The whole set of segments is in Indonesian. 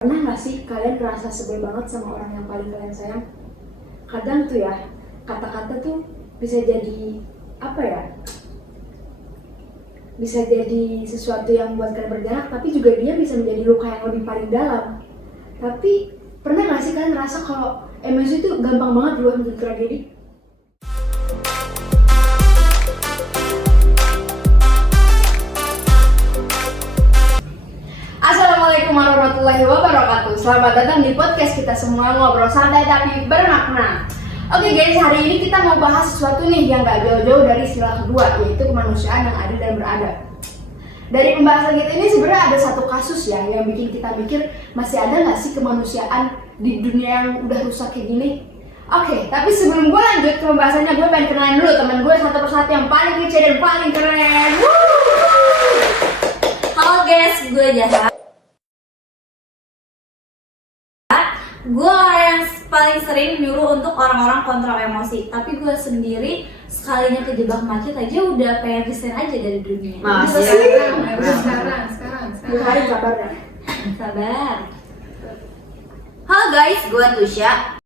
Pernah gak sih kalian ngerasa sebel banget sama orang yang paling kalian sayang? Kadang tuh ya, kata-kata tuh bisa jadi apa ya? Bisa jadi sesuatu yang buat kalian berjarak, tapi juga dia bisa menjadi luka yang lebih paling dalam. Tapi pernah gak sih kalian ngerasa kalau emosi itu gampang banget berubah menjadi tragedi? Assalamualaikum warahmatullahi wabarakatuh. Selamat datang di podcast kita semua, ngobrol santai tapi bermakna. Oke guys, hari ini kita mau bahas sesuatu nih yang gak jauh-jauh dari istilah kedua, yaitu kemanusiaan yang adil dan beradab. Dari pembahasan kita ini sebenarnya ada satu kasus ya yang bikin kita mikir, masih ada gak sih kemanusiaan di dunia yang udah rusak kayak gini? Oke, tapi sebelum gue lanjut ke pembahasannya, gue pengen kenalin dulu teman gue satu persatu yang paling kece dan paling keren. Halo guys, gue Jahat. Gue orang yang paling sering nyuruh untuk orang-orang kontrol emosi. Tapi gue sendiri sekalinya kejebak macet aja udah pengen resign aja dari dunia. Sekarang. Hari kabar dah. Sabar. Halo guys, gue Tusha.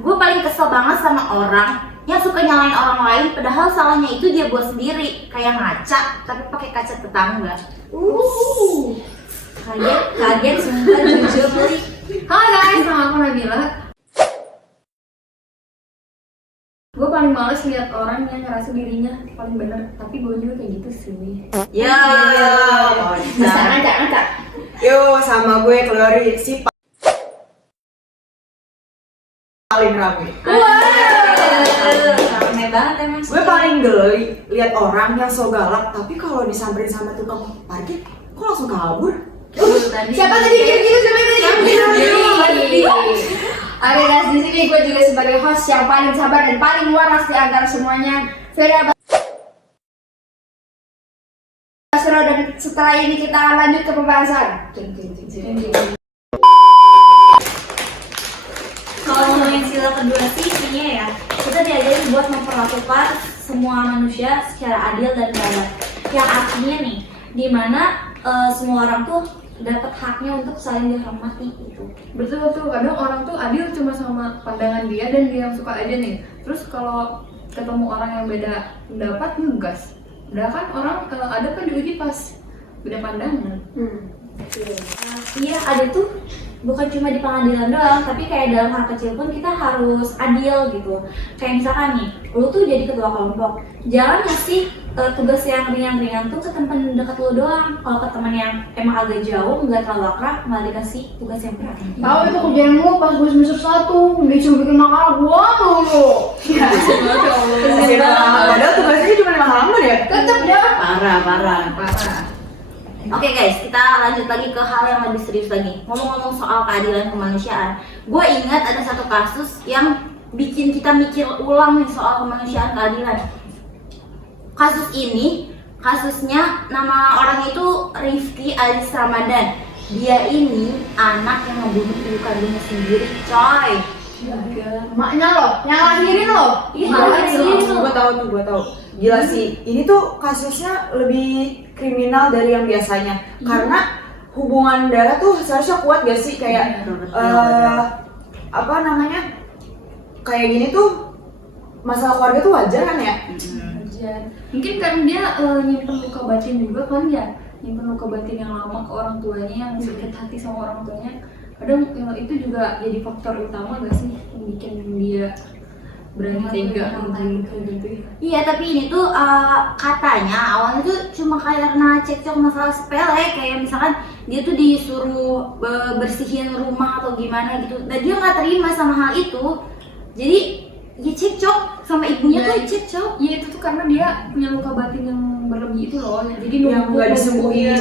Gue paling kesel banget sama orang yang suka nyalain orang lain, padahal salahnya itu dia buat sendiri. Kayak ngaca, tapi pakai kaca tetangga. Kaget sumpah, jujur nih. Halo guys, nama aku Nabila. Gue paling males lihat orang yang ngerasa dirinya paling bener, tapi gue juga kayak gitu sih. Ya, Ngacak. Yo, sama gue Glory, si paling rame. rame banget emang. Gue paling geli lihat orang yang so galak, tapi kalau disamperin sama tukang parkir, kok langsung kabur? Siapa tadi gitu? Oke guys, di sini gue juga sebagai host yang paling sabar dan paling waras di antara semuanya, Vera Basro, dan setelah ini kita akan lanjut ke pembahasan. Kalau ngomongin sila kedua sih intinya ya, kita diajarin buat memperlakukan semua manusia secara adil dan beradab. Yang artinya nih, dimana semua orang tuh dapat haknya untuk saling dihormati gitu. Betul, kadang orang tuh adil cuma sama pandangan dia dan dia yang suka aja nih. Terus kalau ketemu orang yang beda pendapat, ngegas. Udah kan orang ada kan diuji pas beda pandangan. Iya, ada tuh bukan cuma di pengadilan doang, tapi kayak dalam hal kecil pun kita harus adil gitu. Kayak misalkan nih, lu tuh jadi ketua kelompok, jangan ngasih tugas yang ringan-ringan tuh ke temen dekat lu doang. Kalau ke temen yang emang agak jauh, nggak terlalu akrab, malah dikasih tugas yang berat. Tahu itu kerjaan lu pas gue semester 1, disuruh bikin makalah gua mulu. Padahal tugasnya cuma 5 halaman ya? Tetep dah. Parah. Oke guys, kita lanjut lagi ke hal yang lebih serius lagi. Ngomong-ngomong soal keadilan kemanusiaan, gue ingat ada satu kasus yang bikin kita mikir ulang nih soal kemanusiaan keadilan. Kasusnya nama orang itu Rifki Aziz Ramadan. Dia ini anak yang ngebunuh ibu kandungnya sendiri, coy. Maknya loh, yang lahirin loh. Gue tahu. Gila sih, ini tuh kasusnya lebih kriminal dari yang biasanya. Karena hubungan darah tuh seharusnya kuat gak sih? Kayak apa namanya? Kayak gini tuh masalah keluarga tuh wajar kan ya? Mungkin karena dia nyimpen luka batin juga kan ya. Nyimpen luka batin yang lama ke orang tuanya, yang sakit hati sama orang tuanya. Kadang itu juga jadi faktor utama gak sih yang bikin dia berani tega gitu. Iya, tapi ini tuh katanya awalnya tuh cuma karena cekcok masalah sepele, kayak misalkan dia tuh disuruh bersihin rumah atau gimana gitu, dan dia nggak terima sama hal itu, jadi dia cekcok sama ibunya tuh cekcok. Iya, itu tuh karena dia punya luka batin yang berlebih itu loh, jadi Yang nggak disembuhin.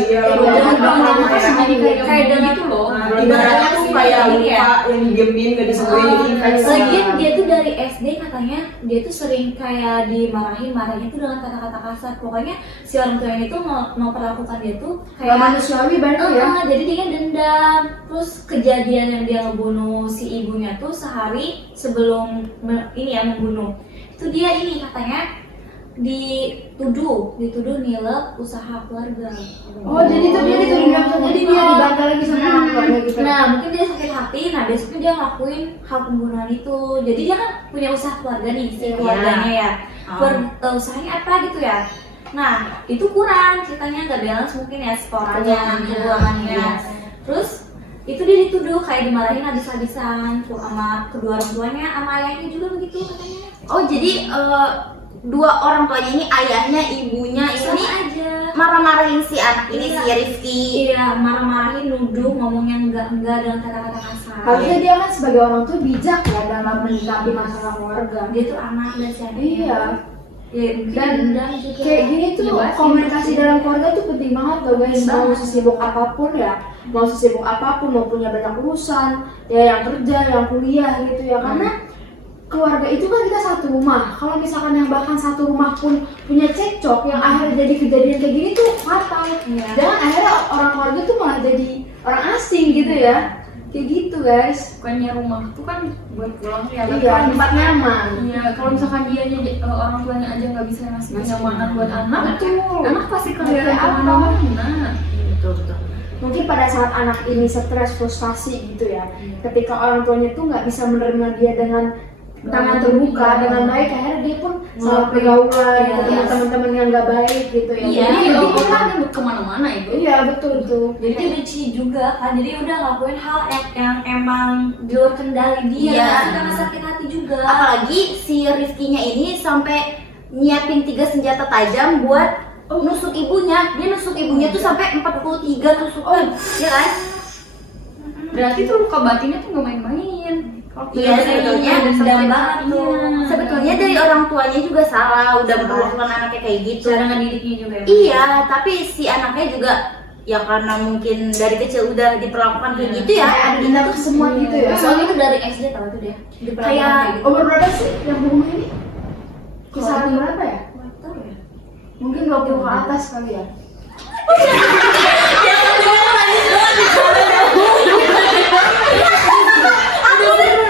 kayak gitu loh. Ibaratnya tuh kayak luka yang didiemin gak disembuhin jadi infeksi. Lagian dia tuh dari SD katanya dia tuh sering kayak marahnya tuh dengan kata-kata kasar. Pokoknya si orang tuanya itu mau perlakukan dia tuh kayak manusiawi banget ya. Jadi dia dendam. Terus kejadian yang dia ngebunuh si ibunya tuh sehari sebelum membunuh. Itu dia ini katanya dituduh nilai usaha keluarga. Oh, jadi tuh dia dituduh jadi dia dibantah lagi sama orang tuanya gitu. Nah, mungkin dia sakit hati, nah besoknya dia ngelakuin hal pembunuhan itu. Jadi dia kan punya usaha keluarga nih, si keluarganya ya. Usahanya apa gitu ya. Nah, itu kurang, ceritanya nggak balance mungkin ya setorannya, keuangannya. Terus itu dia dituduh kayak dimarahin habis-habisan tuh sama kedua orang tuanya, sama ayahnya juga begitu katanya. Oh, jadi dua orang tuanya ini, ayahnya, ibunya Sama ini aja. marah-marahin si anak ini, si Rifki. Iya, marah-marahin, nuduh, ngomongnya enggak dengan kata-kata kasar. Harusnya dia kan sebagai orang tua bijak ya dalam menyikapi masalah keluarga. Dia tuh anak dan si anaknya. Iya. Ya, mungkin Dan dendam juga. kayak gini tuh Iya, komunikasi dalam keluarga tuh penting banget tuh guys. Mau sesibuk apapun ya, mau sesibuk apapun, mau punya banyak urusan, ya yang kerja, yang kuliah gitu ya. Karena keluarga itu kan kita satu rumah. Kalau misalkan yang bahkan satu rumah pun punya cekcok yang akhirnya jadi kejadian kayak gini tuh fatal. Iya. Jangan akhirnya orang keluarga tuh malah jadi orang asing gitu ya. Kayak gitu guys. Bukannya rumah tuh kan buat pulang ya. Iya, tempat nyaman. Iya, kalau misalkan dia orang tuanya aja nggak bisa ngasih kenyamanan buat anak, Betul. anak pasti kelihatan Apa? kemana-mana. Betul, betul. Mungkin pada saat anak ini stres, frustasi gitu ya, ketika orang tuanya tuh nggak bisa menerima dia dengan tangan terbuka, dengan baik, akhirnya dia pun salah pergaulan, ketemu teman-teman yang nggak baik gitu ya. Iya, Jadi Jadi itu kan kan, dia kemana-mana itu. iya betul tuh. Jadi dia benci juga kan, jadi udah ngelakuin hal yang emang di luar kendali dia. Iya. Karena sakit hati juga. Apalagi si Rifkinya ini sampai nyiapin 3 senjata tajam buat nusuk ibunya. Dia nusuk ibunya tuh sampai 43 tusukan, ya kan? Berarti tuh luka batinnya tuh nggak main-main. Iya, sebetulnya dendam banget tuh. Sebetulnya dari orang tuanya juga salah, udah memperlakukan anaknya kayak gitu. Cara ngedidiknya juga ya. Iya, tapi si anaknya juga ya karena mungkin dari kecil udah diperlakukan kayak gitu ya. Kayak ada dendam semua gitu ya. Soalnya itu dari SD tau tuh dia. Kayak Umur berapa sih yang bunuh ini? Kisaran berapa ya? Nggak tahu ya. Mungkin 20 ke atas kali ya.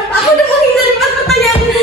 aku udah menghindari pertanyaan ini.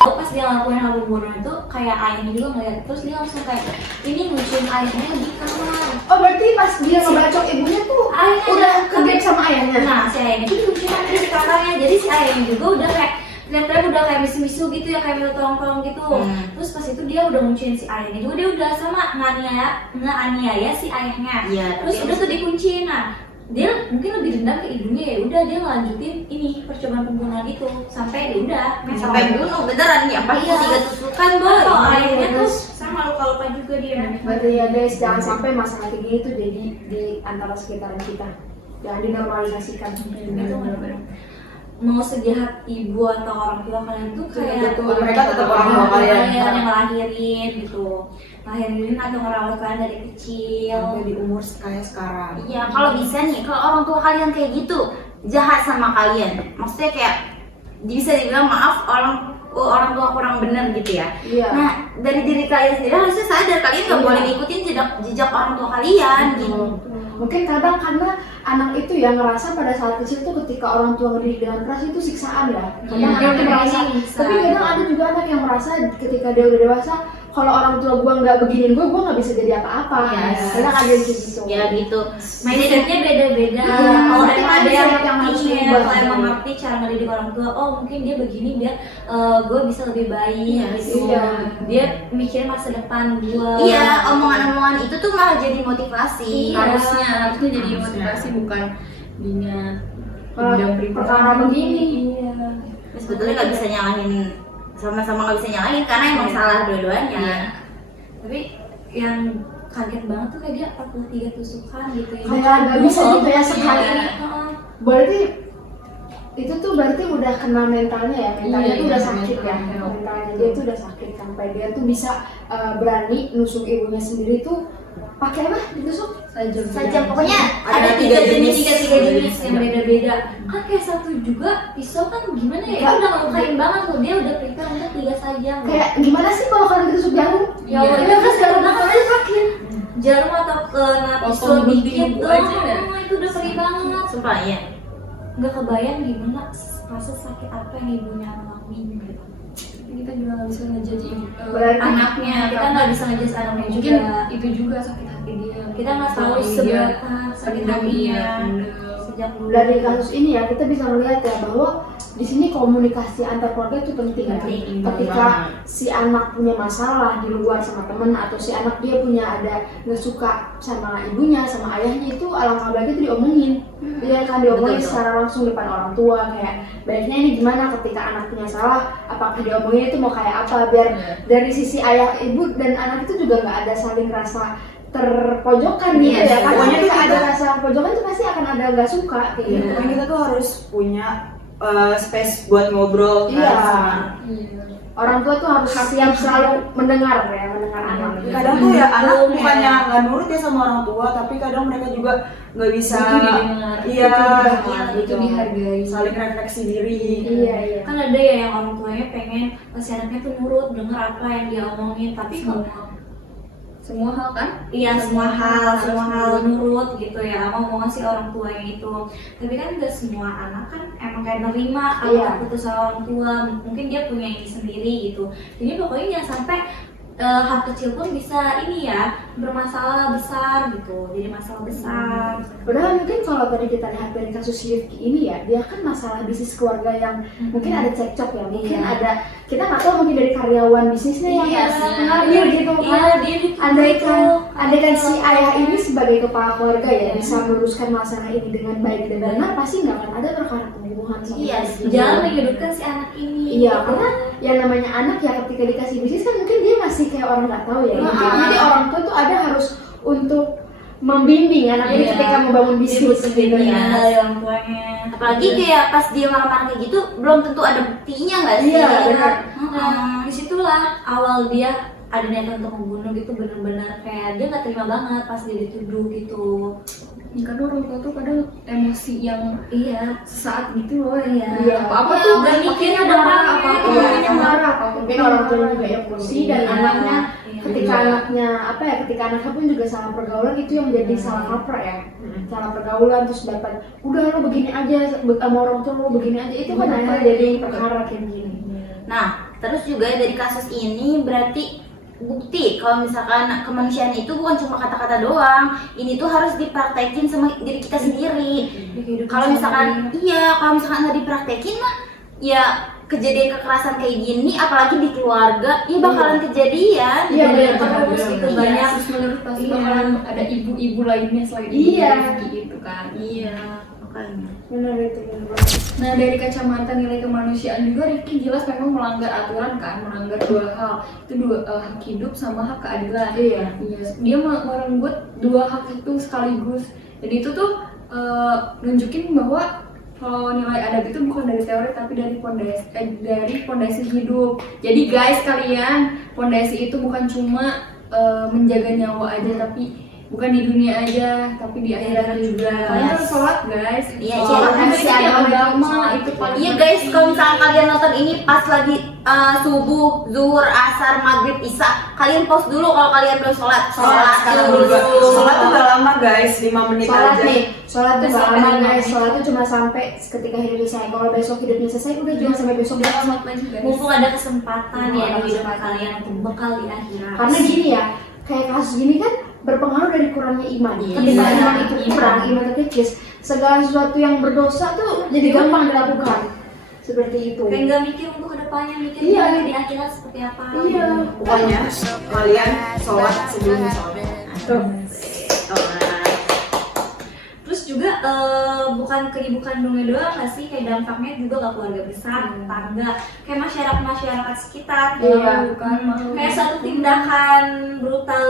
Pas dia ngelakuin hal pembunuhan itu kayak ayahnya juga ngeliat, terus dia langsung kayak ini ngunciin ayahnya di kamar. Oh berarti pas dia ngebacok ibunya tuh Ayahnya udah udah kegep sama ayahnya? Nah, si ayahnya itu dikunciin di kamarnya, jadi si ayahnya juga udah kayak teriak-teriak, udah kayak misu-misu gitu ya, kayak minta tolong-tolong gitu. Terus pas itu dia udah ngunciin si ayahnya juga, dia udah sama nganiaya si ayahnya. Iya, Terus tapi udah tuh dikunciin. Nah, dia mungkin lebih dendam ke ibunya, ya udah dia ngelanjutin ini percobaan pembunuhan itu sampai ya udah sampai bunuh beneran ya, 43 tusukan, Boy. kalau ayahnya Iya, tuh terus. sama luka-luka juga dia. Berarti ya guys, jangan sampai masalah kayak gini tuh jadi di antara sekitaran kita. Jangan dinormalisasikan. Itu mau sejahat ibu atau orang tua kalian tuh kayak Betul, mereka tetap orang tua kalian. yang ngelahirin gitu, ngelahirin atau ngerawat kalian dari kecil. Sampai di umur kayak sekarang. Iya, kalau bisa nih, kalau orang tua kalian kayak gitu jahat sama kalian, maksudnya kayak bisa dibilang maaf orang tua kurang bener gitu ya. Iya. Nah, dari diri kalian sendiri harusnya sadar kalian nggak boleh ngikutin jejak orang tua kalian gitu. Mungkin kadang karena anak itu yang ngerasa pada saat kecil tuh ketika orang tua ngedidik dengan keras itu siksaan ya. Kadang Iya, anak dia merasa, bisa. tapi kadang ada juga anak yang merasa ketika dia udah dewasa, kalau orang tua gua nggak beginiin gua nggak bisa jadi apa-apa. Yes. Kadang ada yang kayak gitu. Ya gitu. Mindsetnya beda-beda. Iya, Kalau mungkin emang ada mindset yang harus iya, diubah. kalau emang ngerti cara ngedidik orang tua, oh mungkin dia begini biar gue bisa lebih baik Yes, gitu. iya. Dia mikirin masa depan gue. Iya, omongan-omongan itu tuh malah jadi motivasi. Iya. Harusnya jadi motivasi, bukan dinya Kalau bidang pribadi. perkara begini. Iya. Sebetulnya nggak bisa nyalahin, sama-sama nggak bisa nyalahin karena emang salah dua-duanya. Iya. Tapi yang kaget banget tuh kayak dia 43 tusukan gitu ya. Kayak nggak bisa gitu ya sekali. Iya. Heeh. Berarti itu tuh berarti udah kena mentalnya ya, mentalnya Iya, tuh udah iya, sakit ya, mental. mentalnya dia tuh udah sakit sampai dia tuh bisa berani nusuk ibunya sendiri tuh pakai apa ditusuk? Sajam, pokoknya Ada ada tiga 3 jenis. tiga jenis yang beda-beda. Kan kayak satu juga pisau kan gimana ya? Itu udah ngelukain banget loh. Dia udah prepare untuk 3 saja. Kayak gimana sih kalau kalian ditusuk jarum? Ya Allah, Iya. itu kan jarum banget aja sakit. Jarum atau kena pistol Potong dikit bubu doang, aja dah. itu udah perih banget. Sumpah ya. Nggak kebayang gimana rasa sakit apa yang ibunya ngalamin gitu. kita juga nggak bisa ngejudge Berarti anaknya, kita nggak bisa ngejudge anaknya mungkin juga. itu juga sakit hati dia. Kita nggak tahu Soalnya dia seberapa sakit pendam, hatinya iya, pendam. sejak dulu. dari kasus ini ya kita bisa melihat ya bahwa di sini komunikasi antar keluarga itu penting. Penting Ketika si anak punya masalah di luar sama temen, atau si anak dia punya ada nggak suka sama ibunya sama ayahnya, itu alangkah baiknya itu diomongin. Dia kan diomongin Betul. secara langsung depan orang tua, kayak baiknya ini gimana ketika anaknya salah, apakah diomongin itu mau kayak apa, biar dari sisi ayah ibu dan anak itu juga nggak ada saling rasa terpojokan gitu Yes. ya. Karena Pokoknya ketika tuh ada kita- rasa pojokan itu pasti akan ada nggak suka kayak Iya, gitu. pokoknya kita tuh harus punya space buat ngobrol kan Iya. sama Iya. Orang tua tuh harus siap selalu mendengar ya, mendengar anak. kadang tuh ya anak bukannya nggak nurut ya sama orang tua, tapi kadang mereka juga nggak bisa Butuh didengar, iya butuh dihargai. saling refleksi diri. Iya, iya. Kan ada ya yang orang tuanya pengen si anaknya tuh nurut dengar apa yang dia omongin, tapi kok Semua hal kan? iya semua hal nurut gitu ya omongan si orang tuanya itu. Tapi kan nggak semua anak kan emang kayak nerima apa Iya. keputusan orang tua, mungkin dia punya ini sendiri gitu. Jadi pokoknya jangan sampai hal kecil pun bisa ini ya bermasalah besar gitu, jadi masalah besar. Padahal mungkin kalau tadi kita lihat dari kasus Rifki ini ya, dia kan masalah bisnis keluarga yang mungkin ada cekcok ya, mungkin Iya. ada, kita nggak tahu mungkin dari karyawan bisnisnya yang Iya, mengambil gitu iya, kan. dia bikin Andaikan si ayah ini sebagai kepala keluarga ya bisa meluruskan masalah ini dengan baik dan benar, pasti nggak akan ada perkara pembunuhan sama Iya, sekali. jangan menyudutkan si anak ini. Iya, karena yang namanya anak ya ketika dikasih bisnis kan mungkin dia masih kayak orang nggak tahu ya. Jadi orang tua tuh ada harus untuk membimbing anak ini Iya. ketika membangun bisnis gitu Iya, ya. dari orang tuanya. Apalagi kayak pas dia marah-marah kayak gitu, belum tentu ada buktinya nggak sih? Iya, benar. Disitulah awal dia ada niatan untuk membunuh gitu, bener-bener kayak dia nggak terima banget pas dia dituduh gitu. Kadang orang tua tuh kadang emosi yang Iya. sesaat gitu loh. Iya. Apa Iya, tuh nggak mikirnya mikirnya marah, depannya. apa Iya, mungkin marah, mungkin orang tua juga emosi dan Iya. anaknya Iya. ketika anaknya apa ya, ketika anaknya pun juga salah pergaulan, itu yang jadi salah kaprah ya. Salah pergaulan terus dapat udah lo begini aja sama orang tua lo begini aja, itu kan akhirnya jadi perkara kayak gini. Nah, terus juga dari kasus ini berarti bukti kalau misalkan kemanusiaan itu bukan cuma kata-kata doang. Ini tuh harus dipraktekin sama diri kita sendiri. Kalau misalkan kalau misalkan nggak dipraktekin mah ya kejadian kekerasan kayak gini apalagi di keluarga ya bakalan kejadian. Iya, Banyak benar, terus benar, gitu, benar. banyak. Terus menerus pasti Iya. bakalan ada ibu-ibu lainnya selain Iya. Rifki gitu kan. Iya, makanya. Benar itu benar. Nah dari kacamata nilai kemanusiaan juga Rifki jelas memang melanggar aturan kan, melanggar dua hal, itu hak hidup sama hak keadilan. Iya. Dia merenggut dua hak itu sekaligus. Jadi itu tuh nunjukin bahwa kalau nilai adab itu bukan dari teori tapi dari pondasi hidup. Jadi guys kalian, pondasi itu bukan cuma menjaga nyawa aja, tapi bukan di dunia aja tapi di akhirat juga. Kalian harus sholat guys. Iya, Sholat iya. itu setiap agama itu paling Iya guys, kalau misalkan kalian nonton ini pas lagi subuh, zuhur, asar, maghrib, isya, kalian pause dulu kalau kalian belum sholat. Sholat Sekarang dulu. juga sholat tuh gak lama guys, 5 menit Sholat aja. nih, sholat tuh gak Sampai lama lima guys, menit. sholat tuh cuma sampai ketika hidup selesai. Kalau besok hidupnya selesai, udah jangan sampai besok udah banget. sholat lagi guys. Mumpung ada kesempatan Mumpung ya ada di hidup kesempatan. kalian untuk bekal di akhirat. Karena gini ya, kayak kasus gini kan berpengaruh dari kurangnya iman. Iya. Ketika Iya. iman itu kurang, iman terkikis, segala sesuatu yang berdosa tuh jadi gampang dilakukan. Seperti itu. Kayak nggak mikir untuk kedepannya, mikir Iya. di akhirat seperti apa. Iya. Pokoknya kalian sholat sebelum sholat. Tuh. Terus juga bukan ke ibu kandungnya doang nggak sih, kayak dampaknya juga ke keluarga besar, tetangga, kayak masyarakat sekitar. Iya. Kayak satu tindakan brutal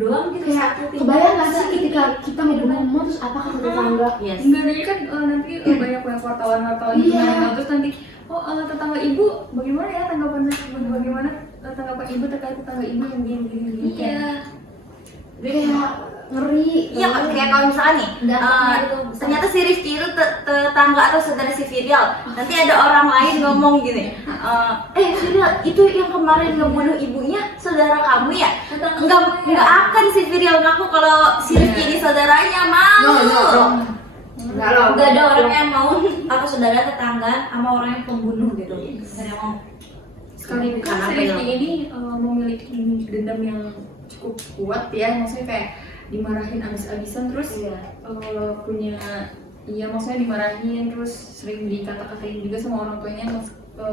doang gitu, Kayak satu tindakan kebayang gak sih bisa ketika ini. kita ngomong terus apa kata tetangga? Yes. Enggak jadi kan nanti banyak wartawan Iya. gimana, terus nanti tetangga ibu bagaimana ya tanggapannya, bagaimana tanggapan ibu terkait tetangga ibu yang gini. Iya. Kayak ngeri. Iya, kayak kalau misalkan nih, Dampaknya itu besar. ternyata si Rifki itu tetangga atau saudara si Viryal. Nanti ada orang lain ngomong gini, Viryal itu yang kemarin ngebunuh ibunya saudara kamu ya? Enggak akan si Viryal ngaku kalau si Rifki ini saudaranya, malu. Enggak loh. Nggak ada orang yang mau apa saudara tetangga sama orang yang pembunuh gitu. Nggak ada yang mau. sekaligus Kenapa si Rifki ya? ini memiliki dendam yang cukup kuat ya, maksudnya kayak dimarahin abis-abisan terus punya iya maksudnya dimarahin terus sering dikata-katain juga sama orang tuanya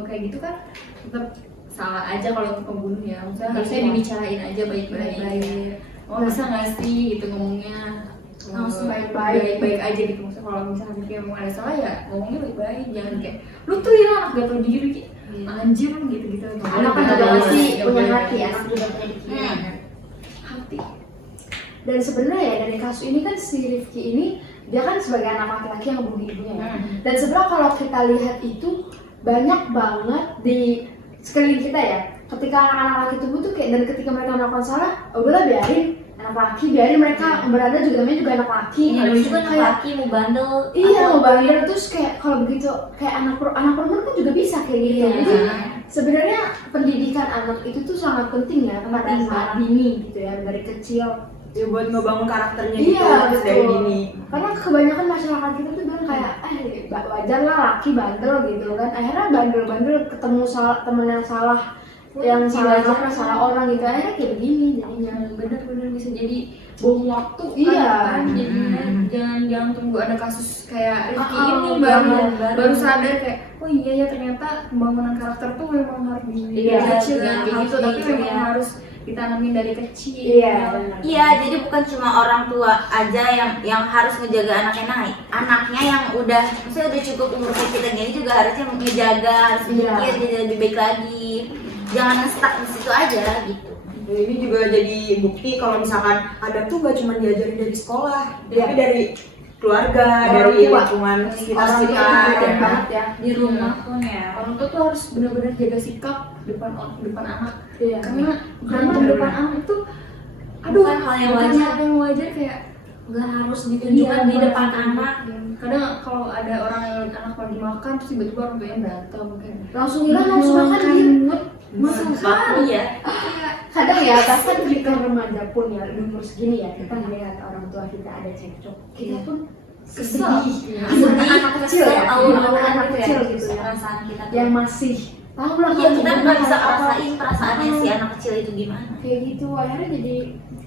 kayak gitu kan tetap salah aja kalau untuk pembunuh ya, maksudnya harusnya dibicarain aja baik-baik. Oh bisa nggak sih gitu ngomongnya Langsung baik-baik. baik aja gitu, maksudnya kalau misalnya dia mau ada salah ya ngomongnya baik-baik, jangan kayak lu tuh ya anak gak tau diri kayak anjir gitu-gitu. Anak kan juga pasti punya hati, anak juga punya pikiran. hati. Dan sebenarnya ya dari kasus ini kan si Rifki ini dia kan sebagai anak laki-laki yang ngebunuh ibunya ya. Dan sebenarnya kalau kita lihat itu banyak banget di sekeliling kita ya. Ketika anak-anak laki itu tuh kayak, dan ketika mereka melakukan salah, udahlah biarin anak laki, biarin mereka berada juga, namanya juga anak laki. Ini namanya juga anak Kayak, laki mau bandel. iya mau bandel terus kayak kalau begitu kayak anak perempuan kan juga bisa kayak gitu. Iya. Jadi sebenarnya pendidikan anak itu tuh sangat penting ya pada saat dini gitu ya, dari kecil. Ya buat ngebangun karakternya gitu Iya dari betul. dini. Karena kebanyakan masyarakat kita tuh bilang kayak wajar lah laki bandel gitu kan. Akhirnya bandel ketemu temen yang salah, yang salah apa salah orang gitu. Akhirnya kayak begini jadinya. Bener-bener bisa jadi bom waktu Iya. kan jadinya. Jangan tunggu ada kasus kayak Rifki Ah, ini baru sadar kayak oh iya ya ternyata pembangunan karakter tuh memang harus Iya, kecil iya, kayak gitu, harus tapi gitu, memang iya. harus ditanamin dari kecil. Iya benar. Iya, jadi bukan cuma orang tua aja yang harus ngejaga anaknya naik. Anaknya yang udah, maksudnya udah cukup umur kayak kita gini juga harusnya ngejaga, harus Iya. mikir jadi lebih baik lagi. Jangan stuck di situ aja gitu. Ya, ini juga jadi bukti kalau misalkan adab tuh gak cuma diajarin dari sekolah, Iya. tapi dari keluarga, Orang dari tua. lingkungan sekitar Orang kita. tua itu penting ya. banget ya. Di rumah pun ya. Orang tua tuh harus benar-benar jaga sikap depan anak. Iya. Karena berantem depan anak itu Bukan hal yang bukan wajar. hal yang wajar kayak Nggak harus ditunjukkan di depan anak. kadang kalau ada orang yang anak lagi makan terus tiba-tiba orang tuanya berantem kayak Langsung hilang langsung makan gitu. Sumpah, iya. Kadang ya bahkan kita remaja pun ya umur segini ya kita melihat orang tua kita ada cekcok, kita pun Kesel. sedih. Sedih, Anak kecil ya, anak gitu kecil gitu ya, perasaan kita tuh. yang masih tahu lah Iya, kita kalau nggak bisa apa ngerasain perasaannya si anak kecil itu gimana. kayak gitu. Akhirnya jadi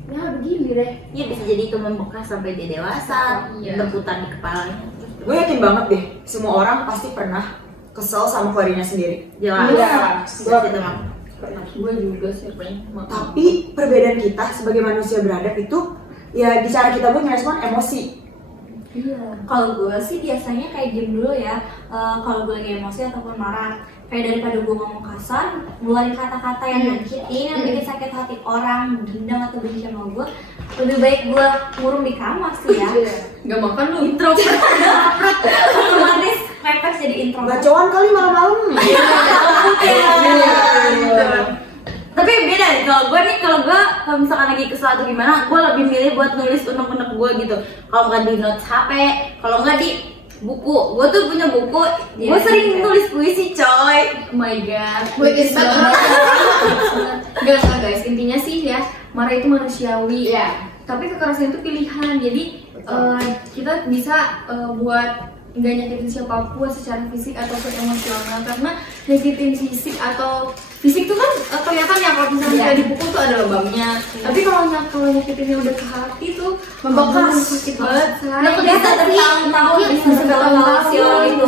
ya begini deh. Iya, bisa jadi itu membekas sampai dia dewasa, Iya. berputar di kepalanya. Gue yakin banget deh, semua orang pasti pernah kesel sama keluarganya sendiri. Jelas. Iya. Jelas itu mah. gue juga sih pernah. Tapi perbedaan kita sebagai manusia beradab itu ya di cara kita buat ngerespon emosi. Iya. Kalau gue sih biasanya kayak diem dulu ya. Kalau gue lagi emosi ataupun marah, kayak daripada gue ngomong kasar, ngeluarin kata-kata yang nyakitin, yang bikin sakit hati orang, dendam atau benci sama gue, lebih baik gue ngurung di kamar sih ya. Gak makan lu. Introvert. Otomatis refleks jadi introvert. Gacoan kali malam-malam. Tapi beda nih kalau gue kalau misalkan lagi kesel atau gimana, gue lebih milih buat nulis unek-unek gue gitu. Kalau nggak di notes HP, kalau nggak di buku. Gue tuh punya buku, gue sering nulis puisi coy. Oh my god. Gue kisah Gak guys, intinya sih ya marah itu manusiawi. Iya. Tapi kekerasan itu pilihan. Jadi kita bisa buat nggak nyakitin siapapun secara fisik ataupun emosional, karena nyakitin fisik atau fisik tuh kan kelihatan ya kalau misalnya dipukul tuh ada lubangnya. Tapi kalau nyakitinnya udah ke hati tuh Membekas. sakit banget. Nggak kelihatan tapi tahun-tahun bisa bertahun-tahun si orang itu.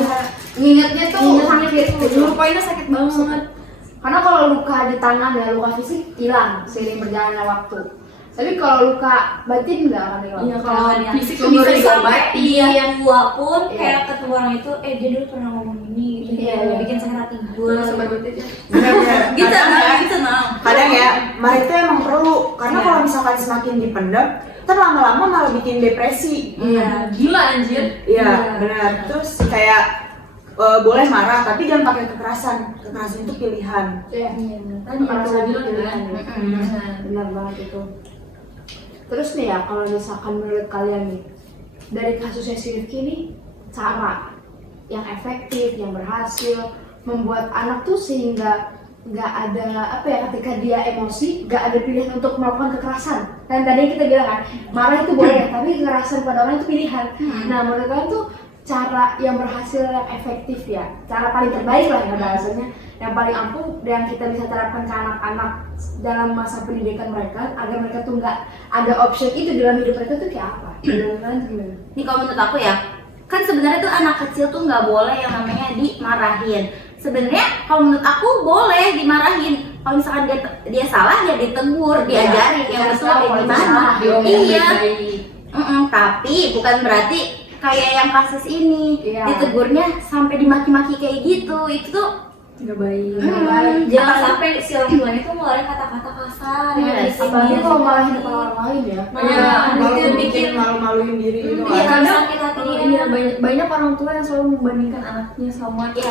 Ngingetnya tuh Iya, sakit gitu. Ngelupainnya sakit banget. Karena kalau luka di tangan ya luka fisik hilang seiring berjalannya waktu. Tapi kalau luka batin nggak akan hilang. Iya, kalau Kalau fisik tuh umur bisa sampai diobati. Dia tua pun Iya. kayak ketemu orang itu, dia dulu pernah ngomong ini gitu, Iya, ya, iya. bikin sakit hati gue. Sobat Butit ya. Bener-bener. Gitu Kadang ya, gitu nah. kadang ya marah itu emang perlu karena Iya. kalau misalkan semakin dipendam, ntar lama-lama malah bikin depresi. Iya. Gila anjir. Iya, Iya. benar. Terus kayak boleh marah tapi jangan pakai kekerasan. Kekerasan itu pilihan. Iya. Tadi Kekerasan itu itu bilang pilihan, kan. ya. Benar banget itu. Terus nih ya, kalau misalkan menurut kalian nih, dari kasusnya si Rifki ini, cara yang efektif, yang berhasil membuat anak tuh sehingga nggak ada apa ya, ketika dia emosi nggak ada pilihan untuk melakukan kekerasan. Dan tadi kita bilang kan marah itu boleh, tapi kekerasan pada orang itu pilihan. Nah menurut kalian tuh cara yang berhasil, yang efektif ya, cara paling terbaik lah ya bahasanya, yang paling ampuh yang kita bisa terapkan ke anak-anak dalam masa pendidikan mereka agar mereka tuh nggak ada option itu dalam hidup mereka tuh kayak apa? Menurut kalian tuh gimana? Nih kalau menurut aku ya, kan sebenarnya tuh anak kecil tuh nggak boleh yang namanya dimarahin. Sebenarnya kalau menurut aku boleh dimarahin. Kalau misalkan dia salah ya ditegur, diajarin yang betul kayak gimana. Iya. Tapi bukan berarti kayak yang kasus ini ditegurnya sampai dimaki-maki kayak gitu. Itu tuh nggak baik. Jangan sampai si orang tuanya tuh ngeluarin kata-kata kasar Apalagi kalau malah depan orang lain ya. Malu bikin malu-maluin diri gitu. Iya, Kadang sakit hatinya. iya, banyak orang tua yang selalu membandingkan anaknya sama Iya,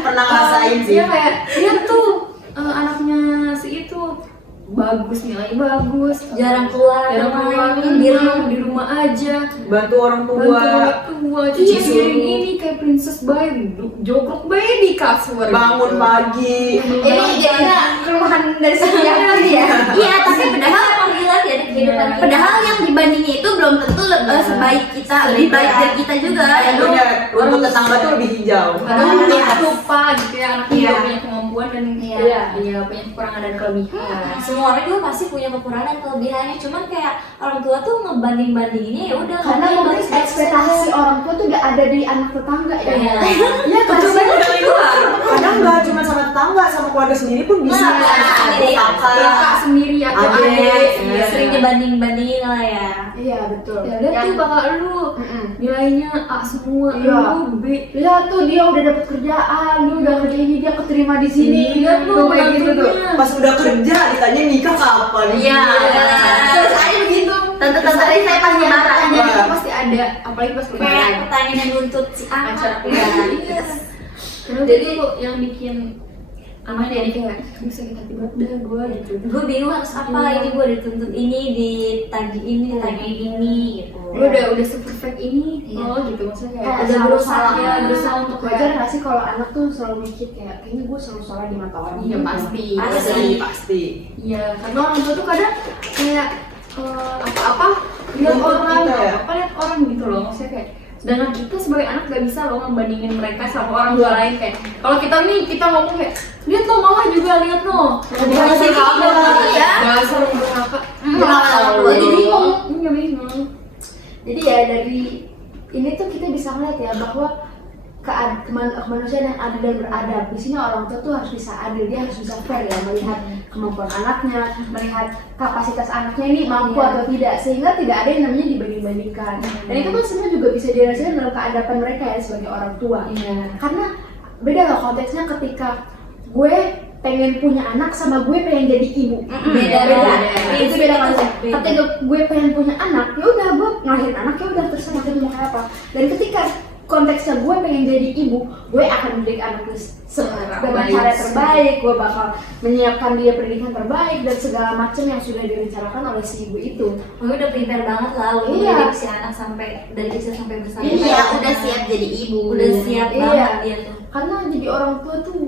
Pernah ngerasain sih. Dia kayak dia tuh anaknya si itu bagus, nilai bagus, jarang keluar di rumah aja, Bantu orang tua. bantu orang tua, cuci Iya. piring ini kayak princess bayi, jongkok bayi di kasur, Bangun pagi. Ini jadinya keluhan dari setiap kali ya. iya, tapi padahal panggilan ya di kehidupan kita. padahal yang dibandingnya itu belum tentu sebaik kita, lebih baik dari kita juga. Bener, rumput tetangga tuh lebih hijau. kadang dia lupa gitu ya anaknya Iya. punya kemampuan dan punya kekurangan dan kelebihan. Semua orang juga pasti punya kekurangan dan kelebihannya, cuman kayak orang tua tuh ngebanding-bandinginnya ya udah Karena nanti mungkin bagus ekspektasi orang tua tuh udah ada di anak tetangga ya. Iya. Iya kasihan. Kadang nggak cuma sama tetangga, sama keluarga sendiri pun bisa. Kakak sendiri atau Adik. adik, Iya. sering dibanding-bandingin lah ya. Iya betul. ya lihat tuh kakak lu nilainya A semua, Iya. lu B. Lihat tuh dia udah dapet kerjaan, dia udah kerja ini, dia keterima di sini. Lihat Tuh tuh kayak gitu tuh. Pas udah kerja ditanya nikah kapan? Iya. Terus aja begitu. Tante-tante saya pasti marah. Pertanyaan itu pasti ada, apalagi pas Kayak lebaran. pertanyaan yang nuntut si Acara anak. pernikahan. Terus Jadi- itu yang bikin anak jadi kayak aduh sakit hati banget dah gue gitu. Gue bingung harus apa, ini gue dituntut ini, ditagi ini, ditagi ini gitu. Gue udah se-perfect ini, Iya. gitu maksudnya kayak Kayak udah selalu berusaha salah. ya, berusaha untuk Wajar nggak sih kalau anak tuh selalu mikir kayak kayaknya gue selalu salah di mata orang. Iya pasti. Pasti. Iya, karena orang tua tuh kadang kayak apa-apa lihat Nuntut orang, kita ya? apa lihat orang gitu loh, maksudnya kayak sedangkan kita sebagai anak gak bisa loh ngebandingin mereka sama orang tua lain kayak kalau kita nih kita ngomong kayak lihat lo mama juga lihat lo Masih kamu ya. dasar kakak Jadi bingung. iya bingung. Jadi ya dari ini tuh kita bisa ngeliat ya bahwa kemanusiaan yang adil dan beradab. Di sini orang tua tuh harus bisa adil, dia harus bisa fair ya melihat kemampuan anaknya, melihat kapasitas anaknya ini mampu atau tidak, sehingga tidak ada yang namanya dibanding-bandingkan. Dan itu kan sebenarnya juga bisa dirasakan dalam keadapan mereka ya sebagai orang tua. Karena beda loh konteksnya ketika gue pengen punya anak sama gue pengen jadi ibu. Beda. Itu beda konsep. Beda. Ketika gue pengen punya anak, ya udah gue ngelahirin anak ya udah terserah kita mau kayak apa. Dan ketika konteksnya gue pengen jadi ibu, gue akan mendidik anak gue dengan cara terbaik, gue bakal menyiapkan dia pendidikan terbaik dan segala macam yang sudah direncanakan oleh si ibu itu. Gue udah prepare banget lah untuk Iya. mendidik si anak sampai dari kecil sampai besar. Iya, udah siap jadi ibu. Udah siap Iya. banget dia tuh. Karena jadi orang tua tuh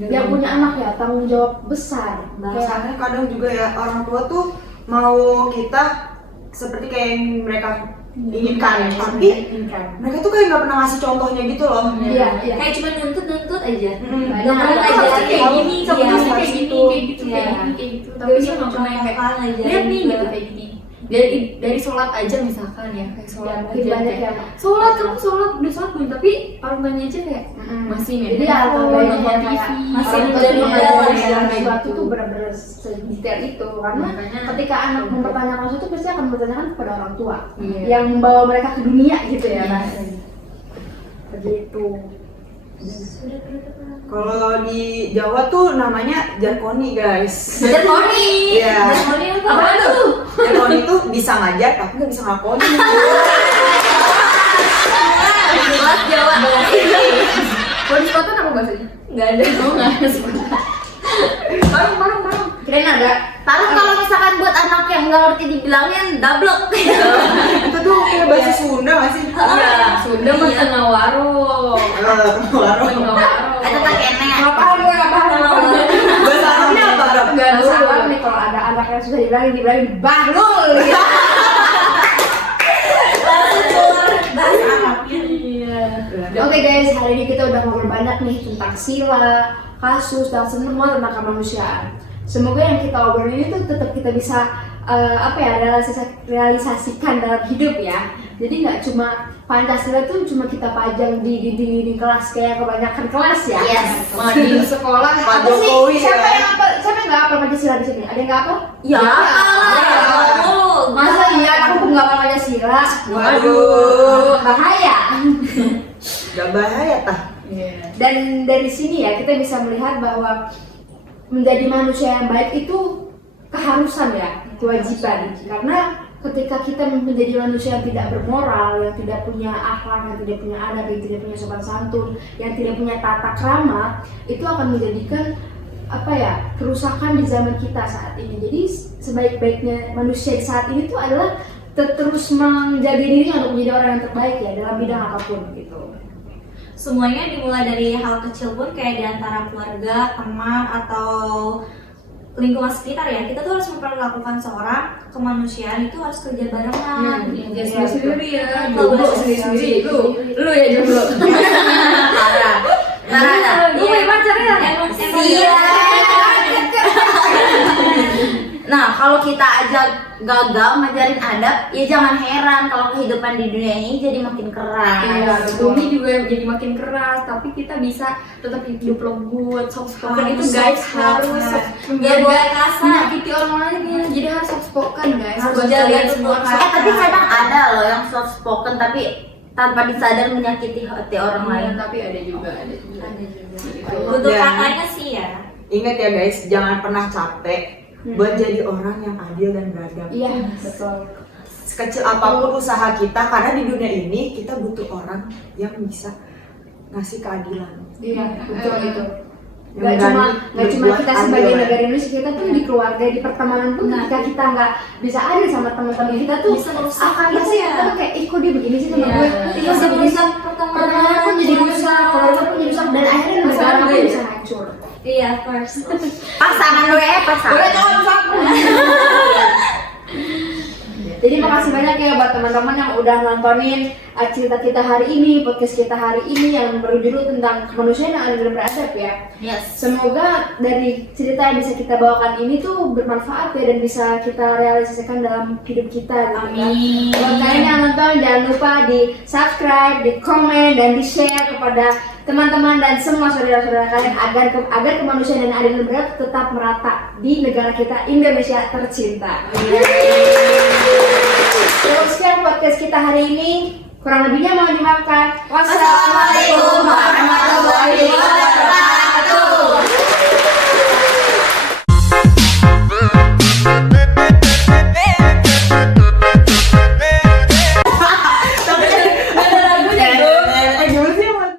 yang punya anak ya tanggung jawab besar. Bahasanya kadang juga ya orang tua tuh mau kita seperti kayak yang mereka inginkan, tapi mereka tuh kayak nggak pernah ngasih contohnya gitu loh. Iya, iya. Kayak cuma nuntut aja. Banyak Nggak pernah anak ajarin kayak kamu gini, kamu iya, harus kayak kayak gini, gitu. kayak gitu, Iya. kayak gitu. Tapi dia nggak pernah yang kayak aja. lihat nih gitu kayak gini. Dari sholat aja misalkan ya, kayak sholat Mungkin aja banyak kayak, yang sholat kamu sholat udah sholat belum, tapi orang tuanya aja kayak masih main Jadi handphone, alhamdulillah nonton kayak TV, masih orang tua menjadi tuh model mempertanyakan ya. sesuatu tuh benar-benar sedetail itu karena Makanya- ketika anak mempertanyakan sesuatu pasti akan mempertanyakan kepada orang tua Iya. yang membawa mereka ke dunia gitu ya Iya. bahasanya. Begitu. Kalau di Jawa tuh namanya jarkoni guys. Jarkoni. Iya. Apa tuh? Jarkoni tuh bisa ngajar tapi nggak bisa ngakoni. Kelas Jawa. Kalau di selatan apa bahasanya? Nggak ada. Oh nggak ada sebenarnya. Barang. Kirain ada. Lalu kalau misalkan buat anak yang nggak ngerti dibilangin dablek. Itu tuh kayak bahasa Sunda nggak sih? Iya, Sunda mah tengah waro. Warung. Tengah waro. Ada tak kene. Nggak paham gue nggak paham. Bahasa Arabnya apa? Arab? Nggak salah nih kalau ada anak yang susah dibilangin bahlul. Gitu. bahasa Arabnya. Iya. Oke guys, hari ini kita udah ngobrol banyak nih tentang sila, kasus, dan semua tentang kemanusiaan. Semoga yang kita obrolin ini tuh tetap kita bisa realisasikan dalam hidup ya. Jadi nggak cuma Pancasila tuh cuma kita pajang di kelas kayak kebanyakan kelas ya. Yes. Di sekolah. Pak Apa sih? Jokowi Siapa ya. yang apa? Siapa yang nggak apa Pancasila di sini? Ada yang nggak apa? Ya. Masa iya aku nggak apa Pancasila? Waduh. Bahaya. Gak bahaya tah. Dan dari sini ya kita bisa melihat bahwa menjadi manusia yang baik itu keharusan ya, kewajiban. Karena ketika kita menjadi manusia yang tidak bermoral, yang tidak punya akhlak, yang tidak punya adab, yang tidak punya sopan santun, yang tidak punya tata krama, itu akan menjadikan kerusakan di zaman kita saat ini. Jadi sebaik-baiknya manusia di saat ini itu adalah terus menjaga dirinya untuk menjadi orang yang terbaik ya dalam bidang apapun gitu. Semuanya dimulai dari hal kecil pun kayak di antara keluarga, teman, atau lingkungan sekitar ya. Kita tuh harus memperlakukan seorang kemanusiaan itu harus kerja barengan. Jangan sendiri ya, Kalau jomblo bahasa sendiri. Lu ya jomblo. Nah, Lu punya pacar ya? Emang Iya. Nah, kalau kita aja gagal ngajarin adab, ya jangan heran kalau kehidupan di dunia ini jadi makin keras. Iya, bumi juga jadi makin keras, tapi kita bisa tetap hidup lembut, soft spoken itu guys harus Nggak boleh kasar. menyakiti orang lain ya. Jadi harus soft spoken guys. Harus Buat jaga kalian tuh semua buat Tapi kadang ada loh yang soft spoken tapi tanpa disadar menyakiti hati orang lain. Tapi ada juga. Untuk Dan katanya sih ya. ingat ya guys, jangan pernah capek buat jadi orang yang adil dan beradab. Iya, betul. Sekecil apapun usaha kita, karena di dunia ini kita butuh orang yang bisa ngasih keadilan. Iya, betul itu. Yang Gak cuma berbuat kita adil, sebagai ya. negara Indonesia, kita tuh di keluarga, di pertemanan pun ketika kita nggak bisa adil sama teman-teman kita tuh Bisa merusak akan gitu pasti ya. kita tuh kayak kok dia begini sih sama Iya. gue, Bisa dia merusak pertemanan pun jadi rusak, keluarga pun jadi rusak, dan akhirnya negara pun bisa hancur. Iya, first. Pasangan gue pasangan. Jadi makasih banyak ya buat teman-teman yang udah nontonin cerita kita hari ini, podcast kita hari ini yang berjudul tentang kemanusiaan yang adil dan beradab ya. Yes. Semoga dari cerita yang bisa kita bawakan ini tuh bermanfaat ya dan bisa kita realisasikan dalam hidup kita gitu kan. Amin. Buat kalian yang nonton jangan lupa di subscribe, di komen, dan di share kepada teman-teman dan semua saudara-saudara kalian agar kemanusiaan dan adil dan beradab tetap merata di negara kita Indonesia tercinta. Cukup sekian podcast kita hari ini. Kurang lebihnya mohon dimaafkan. Wassalamualaikum warahmatullahi wabarakatuh.